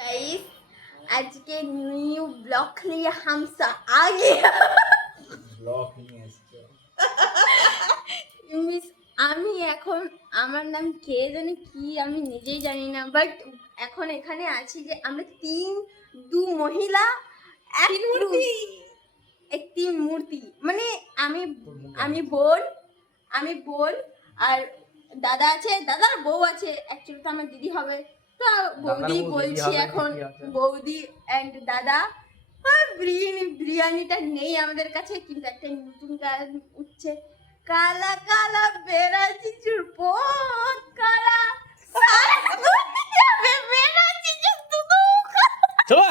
guys आज के new blog लिए हम आ गए ব্লক নিয়ে এসছে মিস আমি এখন আমার নাম কে জানি কি আমি নিজেই জানি না বাট এখন এখানে আছি যে আমরা দু মহিলা এক মূর্তি একটি মূর্তি মানে আমি আমি বোন আর দাদা আছে দাদার বউ আছে অ্যাকচুয়ালি তো আমার দিদি হবে তো বৌদি বলছি এখন বৌদি এন্ড দাদা বিরিয়ানিটা নেই আমাদের কাছে কিন্তু একটা নতুন গান উঠছে কালা কালা বেড়া চিচুর পথ কালা সারা দুনিয়া মে বেড়া চিচুর দুদু চলো